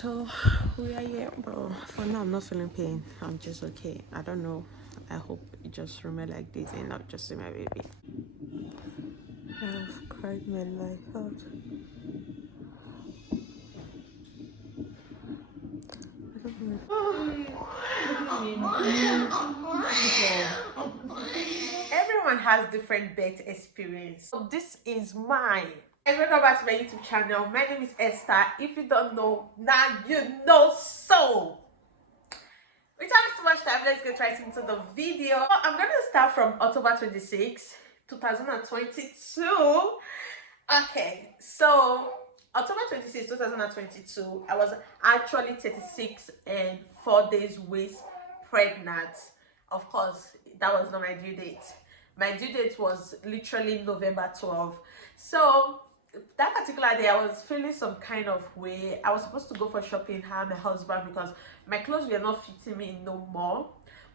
So we are here, but for now I'm not feeling pain. I'm just okay. I don't know. I hope it just remain like this and not just see my baby. I've cried my life out. Everyone has different birth experience. So this is mine. And welcome back to my YouTube channel. My name is Esther. If you don't know, now you know so. Without too much time, let's get right into the video. I'm going to start from October 26, 2022. Okay, so October 26, 2022, I was actually 36 and 4 days with pregnant. Of course, that was not my due date. My due date was literally November 12. So that particular day, I was feeling some kind of way. I was supposed to go for shopping, her and my husband, because my clothes were not fitting me no more.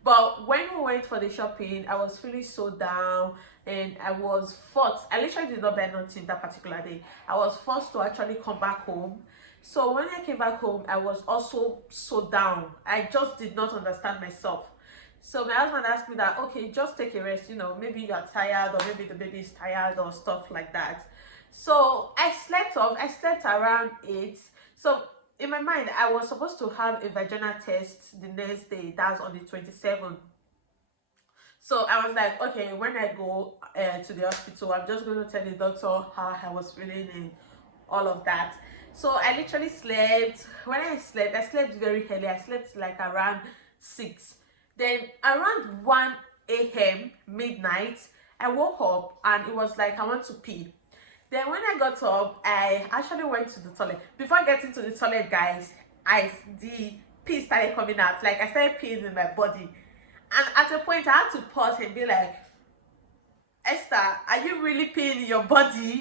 But when we went for the shopping, I was feeling so down and I was forced. I literally did not buy nothing that particular day. I was forced to actually come back home. So when I came back home, I was also so down. I just did not understand myself. So my husband asked me that, okay, just take a rest, you know, maybe you're tired or maybe the baby is tired or stuff like that. So I slept off. I slept around 8. So in my mind, I was supposed to have a vaginal test the next day. That's on the 27th. So I was like, okay, when I go to the hospital, I'm just going to tell the doctor how I was feeling and all of that. So I literally slept. When I slept very early. I slept like around 6. Then around 1 a.m. midnight, I woke up and it was like I want to pee. Then when I got up, I actually went to the toilet. Before getting to the toilet, guys, the pee started coming out. Like I started peeing in my body. And at a point, I had to pause and be like, Esther, are you really peeing in your body?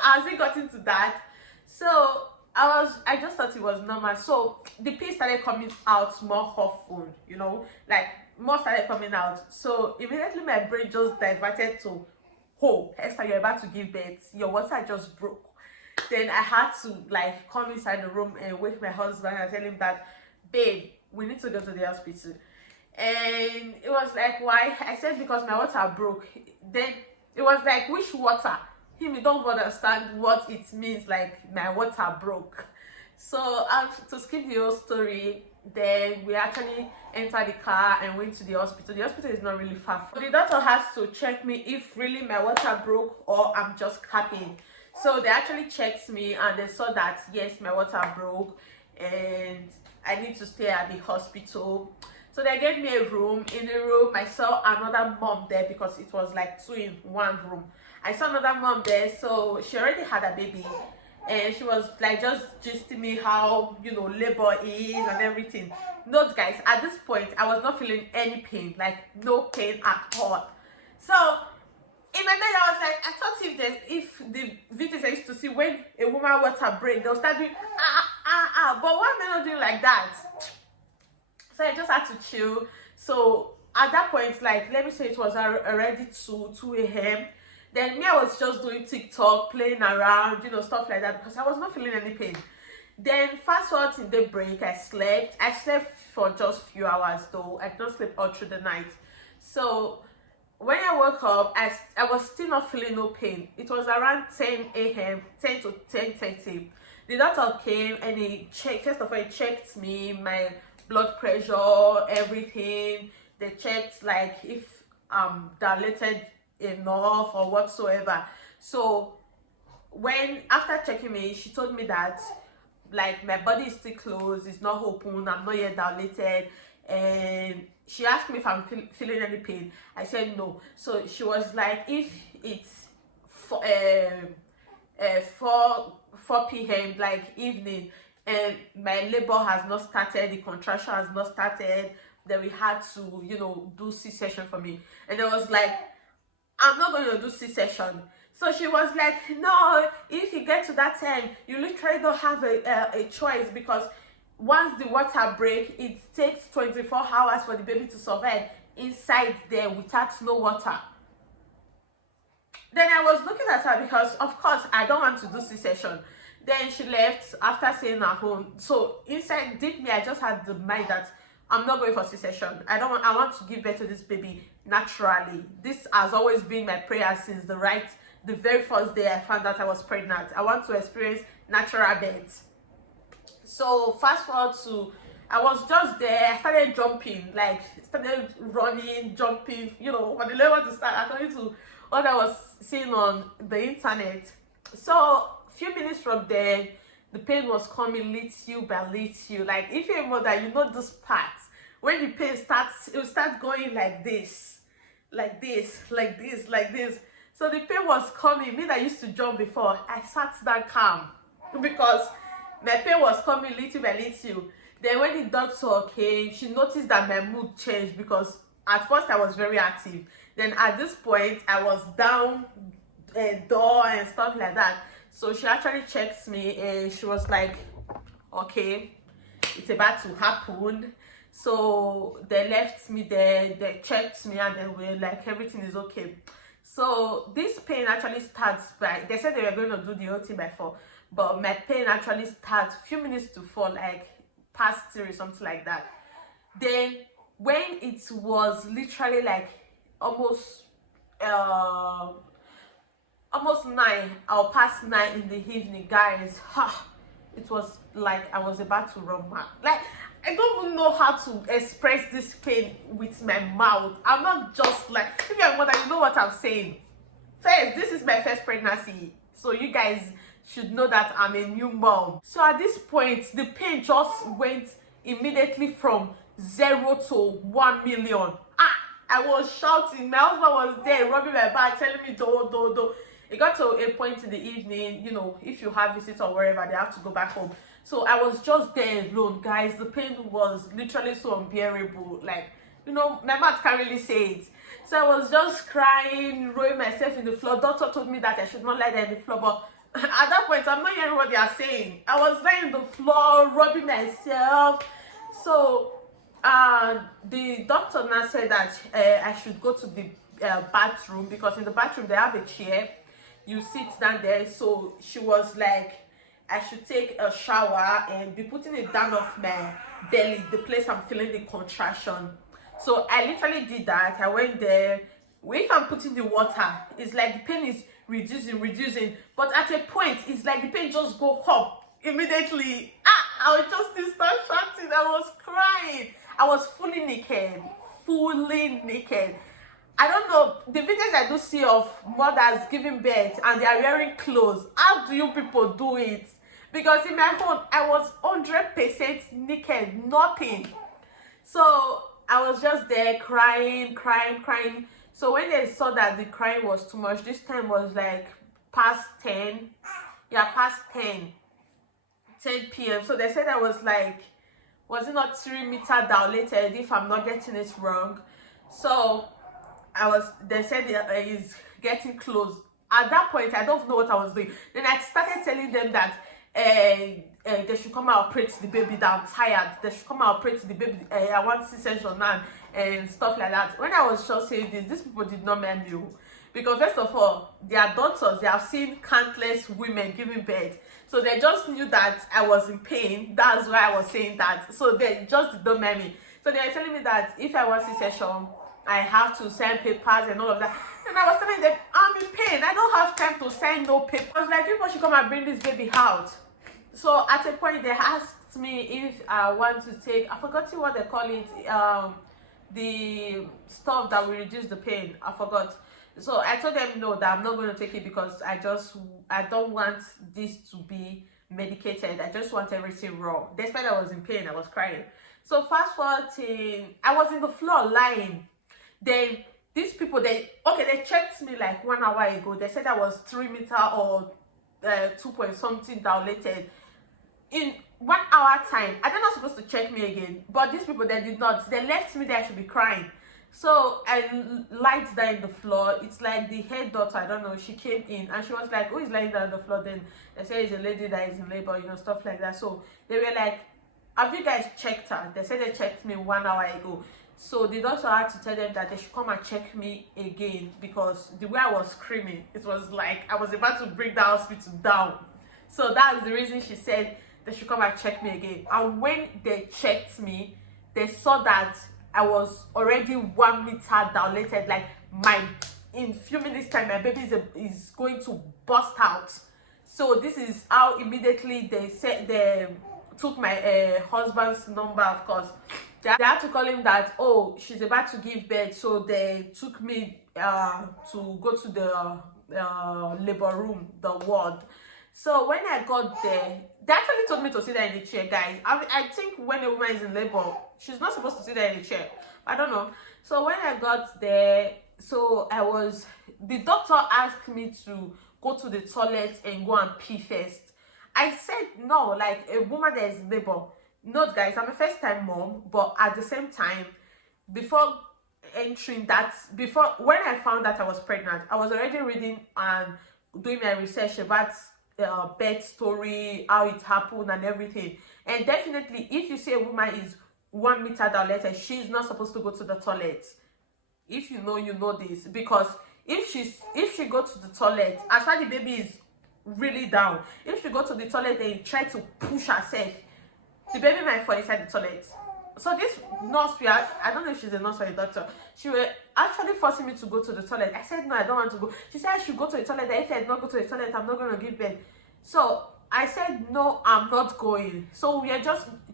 Has it gotten to that? So I just thought it was normal. So the pee started coming out more often, you know, like more started coming out. So immediately my brain just diverted to, oh, Esther, you're about to give birth. Your water just broke. Then I had to like come inside the room and wake my husband and tell him that, babe, we need to go to the hospital. And it was like, why? I said, because my water broke. Then it was like, which water? Him, you don't understand what it means, like my water broke. So to skip the whole story, then we actually entered the car and went to the hospital. The hospital is not really far. The doctor has to check me if really my water broke or I'm just capping. So they actually checked me and they saw that yes, my water broke and I need to stay at the hospital. So they gave me a room. In the room, I saw another mom there because it was like 2 in 1 room. I saw another mom there, so she already had a baby. And she was like just gisting me how, you know, labor is and everything. Note, guys, at this point, I was not feeling any pain, like no pain at all. So in my mind, I was like, I thought if the videos I used to see when a woman water break, they'll start doing but why am I not doing like that? So I just had to chill. So at that point, like, let me say it was already 2 a.m. Then me, I was just doing TikTok, playing around, you know, stuff like that, because I was not feeling any pain. Then fast forward in the break, I slept. I slept for just few hours though. I did not sleep all through the night. So when I woke up, I was still not feeling no pain. It was around 10 a.m., 10 to 10:30. The doctor came and he checked, first of all, he checked me, my blood pressure, everything. They checked like if I'm dilated enough or whatsoever. So when after checking me, she told me that like my body is still closed, it's not open, I'm not yet dilated. And she asked me if I'm feeling any pain. I said no. So she was like, if it's 4 p.m. like evening and my labor has not started, the contraction has not started, then we had to, you know, do C-section for me. And I was like, I'm not going to do C-section. So she was like, no, if you get to that time, you literally don't have a choice, because once the water break, it takes 24 hours for the baby to survive inside there without no water. Then I was looking at her because, of course, I don't want to do C-section. Then she left after staying at home. So inside deep me, I just had the mind that I'm not going for C-section. I want to give birth to this baby naturally. This has always been my prayer since the very first day I found out I was pregnant. I want to experience natural birth. So fast forward to, I was just there. I started jumping, like started running, jumping, you know, for the level to start according to what I was seeing on the internet. So few minutes from there, the pain was coming little by little. Like if you're a mother, you know this part. When the pain starts, it will start going like this, like this, like this, like this. So the pain was coming. Me that used to jump before, I sat down calm because my pain was coming little by little. Then when the doctor came, she noticed that my mood changed because at first I was very active. Then at this point, I was down a door and stuff like that. So she actually checks me and she was like, okay, it's about to happen. So they left me there, they checked me and they were like, everything is okay. So this pain actually starts by, they said they were going to do the whole thing by 4, but my pain actually starts a few minutes to 4, like past 3, something like that. Then when it was literally like almost 9 or past 9 in the evening, guys, it was like I was about to run mad. Like I don't even know how to express this pain with my mouth. I'm not just like, if you're a mother, you know what I'm saying. First, this is my first pregnancy, so you guys should know that I'm a new mom. So at this point, the pain just went immediately from 0 to 1 million. I was shouting. My husband was there rubbing my back, telling me do. It got to a point in the evening, you know, if you have visits or wherever, they have to go back home. So I was just there alone, guys. The pain was literally so unbearable. Like, you know, my mouth can't really say it. So I was just crying, rolling myself in the floor. Doctor told me that I should not lie there in the floor, but at that point, I'm not hearing what they are saying. I was lying on the floor, rubbing myself. So the doctor now said that I should go to the bathroom, because in the bathroom they have a chair. You sit down there. So she was like, I should take a shower and be putting it down off my belly, the place I'm feeling the contraction. So I literally did that. I went there. If I'm putting the water, it's like the pain is reducing, but at a point it's like the pain just go up immediately. I was just start shouting. I was crying. I was fully naked. I don't know, the videos I do see of mothers giving birth and they are wearing clothes. How do you people do it? Because in my home, I was 100% naked, nothing. So I was just there crying. So when they saw that the crying was too much, this time was like past 10. Yeah, past 10 p.m. So they said I was like, was it not 3 meter dilated, if I'm not getting it wrong? So they said it's getting close. At that point, I don't know what I was doing. Then I started telling them that they should come and operate the baby, that I'm tired. They should come and operate the baby. I want C-section now and stuff like that. When I was just saying this, these people did not mind me. Because first of all, their daughters, they have seen countless women giving birth. So they just knew that I was in pain. That's why I was saying that. So they just did not mind me. So they were telling me that if I want C-section, I have to sign papers and all of that. And I was telling them, I'm in pain. I don't have time to sign no papers. I was like, people should come and bring this baby out. So at a point, they asked me if I want to take, I forgot what they call it, the stuff that will reduce the pain. I forgot. So I told them no, that I'm not going to take it because I don't want this to be medicated. I just want everything raw. Despite I was in pain, I was crying. So fast forward to, I was in the floor lying. Then these people, they checked me like 1 hour ago. They said I was 3 meter or 2 point something dilated. In 1 hour time, they're not supposed to check me again. But these people, they did not. They left me there. I should be crying. So I lied down in the floor. It's like the head daughter, I don't know, she came in and she was like, who is lying down on the floor? Then they said it's a lady that is in labor, you know, stuff like that. So they were like, have you guys checked her? They said they checked me 1 hour ago. So the doctor had to tell them that they should come and check me again, because the way I was screaming, it was like I was about to bring the hospital down. So that's the reason she said they should come and check me again. And when they checked me, they saw that I was already 1 meter dilated. Like in few minutes time, my baby is going to burst out. So this is how immediately they said they took my husband's number. Of course, they had to call him that, oh, she's about to give birth. So they took me to go to the labor room, the ward. So when I got there, they actually told me to sit there in the chair, guys. I think when a woman is in labor, she's not supposed to sit there in the chair. I don't know. So when I got there, so the doctor asked me to go to the toilet and go and pee first. I said no, like a woman that is in labor. No, guys, I'm a first-time mom, but at the same time, before when I found that I was pregnant, I was already reading and doing my research about birth story, how it happened and everything. And definitely, if you say a woman is 1 meter dilated, she's not supposed to go to the toilet. If you know this, because if she go to the toilet, as far as the baby is really down, if she go to the toilet and try to push herself, the baby might fall inside the toilet. So this nurse, I don't know if she's a nurse or a doctor, she were actually forcing me to go to the toilet. I said no, I don't want to go. She said I should go to the toilet. If I don't go to the toilet, I'm not going to give birth. So I said no, I'm not going. So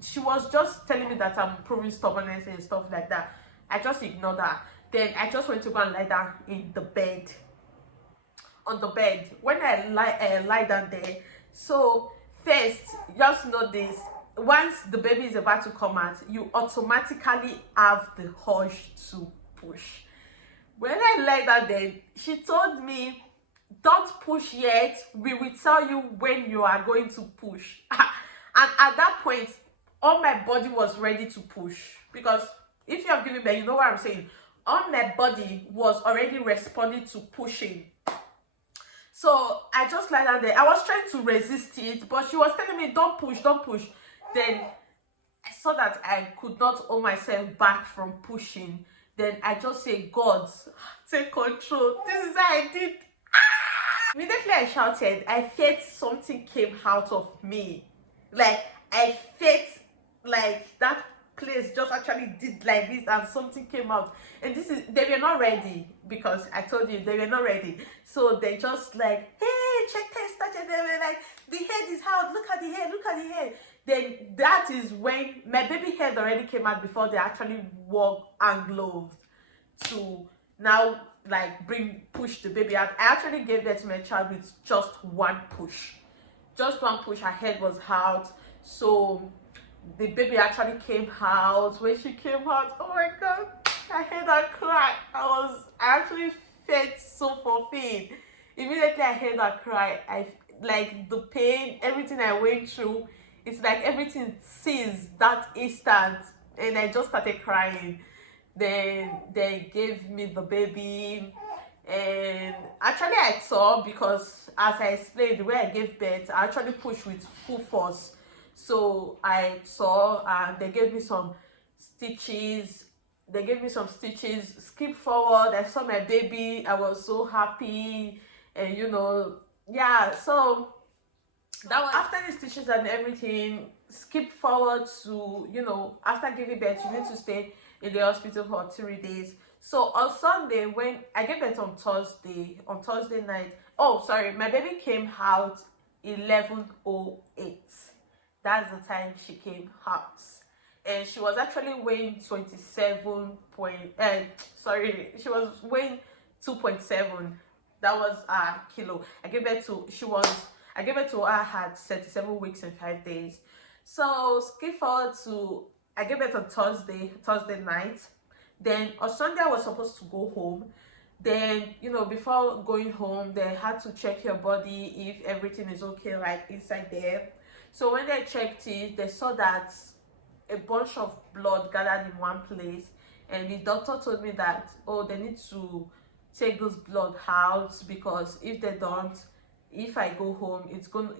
she was just telling me that I'm proving stubbornness and stuff like that. I just ignored her. Then I just went to go and lie down in the bed. On the bed. When I lie down there, so first, just know this. Once the baby is about to come out, you automatically have the urge to push. When I lie down there, she told me, don't push yet, we will tell you when you are going to push. And at that point, all my body was ready to push, because if you have given birth, you know what I'm saying. All my body was already responding to pushing. So I just lie down there. I was trying to resist it, but she was telling me, don't push, don't push. Then I saw that I could not hold myself back from pushing. Then I just say, God, take control. This is how I did. Immediately I shouted, I felt something came out of me. Like I felt like that place just actually did like this and something came out. And they were not ready, because I told you they were not ready. So they just like, hey, check test, and they were like, the head is out, look at the head, look at the head. Then that is when my baby head already came out before they actually wore hand gloves to now like push the baby out. I actually gave that to my child with just one push. Just one push, her head was out. So the baby actually came out. When she came out, oh my God, I heard her cry. I actually felt so fulfilled. Immediately I heard her cry. Like the pain, everything I went through, it's like everything ceased that instant, and I just started crying. Then they gave me the baby, and actually I saw, because as I explained, the way I gave birth, I actually pushed with full force. So I saw, and they gave me some stitches. Skip forward, I saw my baby. I was so happy, and yeah. So that was after the stitches and everything. Skip forward to, after giving birth, you need to stay in the hospital for 3 days. So on Sunday, when I gave birth on Thursday night, oh sorry, my baby came out 11:08. That's the time she came out, and she was actually weighing 27 point. She was weighing 2.7. That was a kilo. I gave birth to her at 37 weeks and 5 days. So skip forward to, I gave birth on Thursday night. Then on Sunday I was supposed to go home. Then before going home, they had to check your body if everything is okay, like inside there. So when they checked it, they saw that a bunch of blood gathered in one place, and the doctor told me that, oh, they need to take this blood out, because if they don't, if I go home, it's gonna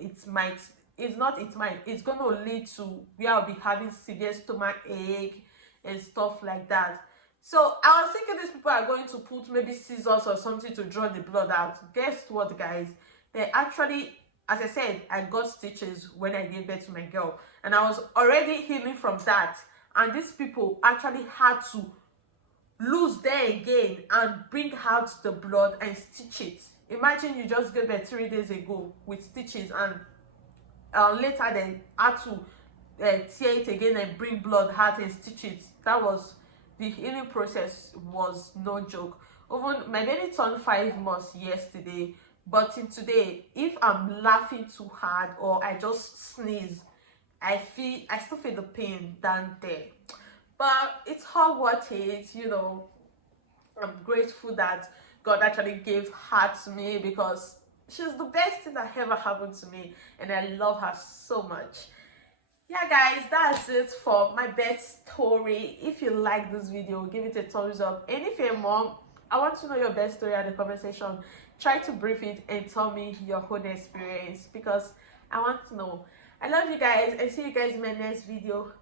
lead to where I'll be having severe stomach ache and stuff like that. So I was thinking these people are going to put maybe scissors or something to draw the blood out. Guess what, guys? They actually as I said, I got stitches when I gave birth to my girl, and I was already healing from that. And these people actually had to lose there again and bring out the blood and stitch it. Imagine you just gave birth 3 days ago with stitches, and later they had to tear it again and bring blood out and stitch it. That was, the healing process was no joke. Even my baby turned 5 months yesterday, but in today, if I'm laughing too hard or I just sneeze, I still feel the pain down there. But it's all worth it, you know. I'm grateful that God actually gave her to me, because she's the best thing that ever happened to me, and I love her so much. Yeah guys, that's it for my birth story. If you like this video, give it a thumbs up, and if you're a mom, I want to know your birth story at the comment section. Try to brief it and tell me your own experience, because I want to know. I love you guys, and see you guys in my next video.